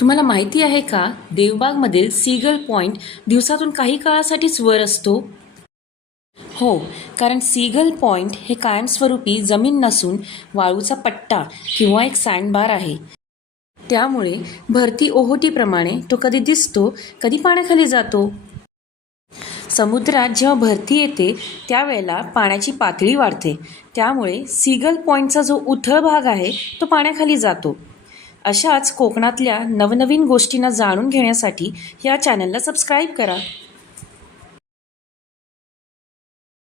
तुम्हाला माहिती आहे का, देवबागमधील सीगल पॉइंट दिवसातून काही काळासाठीच वर असतो? हो, कारण सीगल पॉइंट हे कायमस्वरूपी जमीन नसून वाळूचा पट्टा किंवा एक सँडबार आहे. त्यामुळे भरती ओहोटीप्रमाणे तो कधी दिसतो, कधी पाण्याखाली जातो. समुद्रात जेव्हा भरती येते त्यावेळेला पाण्याची पातळी वाढते. त्यामुळे सीगल पॉइंटचा जो उथळ भाग आहे तो पाण्याखाली जातो. अशाच कोकणातल्या नवनवीन गोष्टींना जाणून घेण्यासाठी या चॅनलला सबस्क्राईब करा.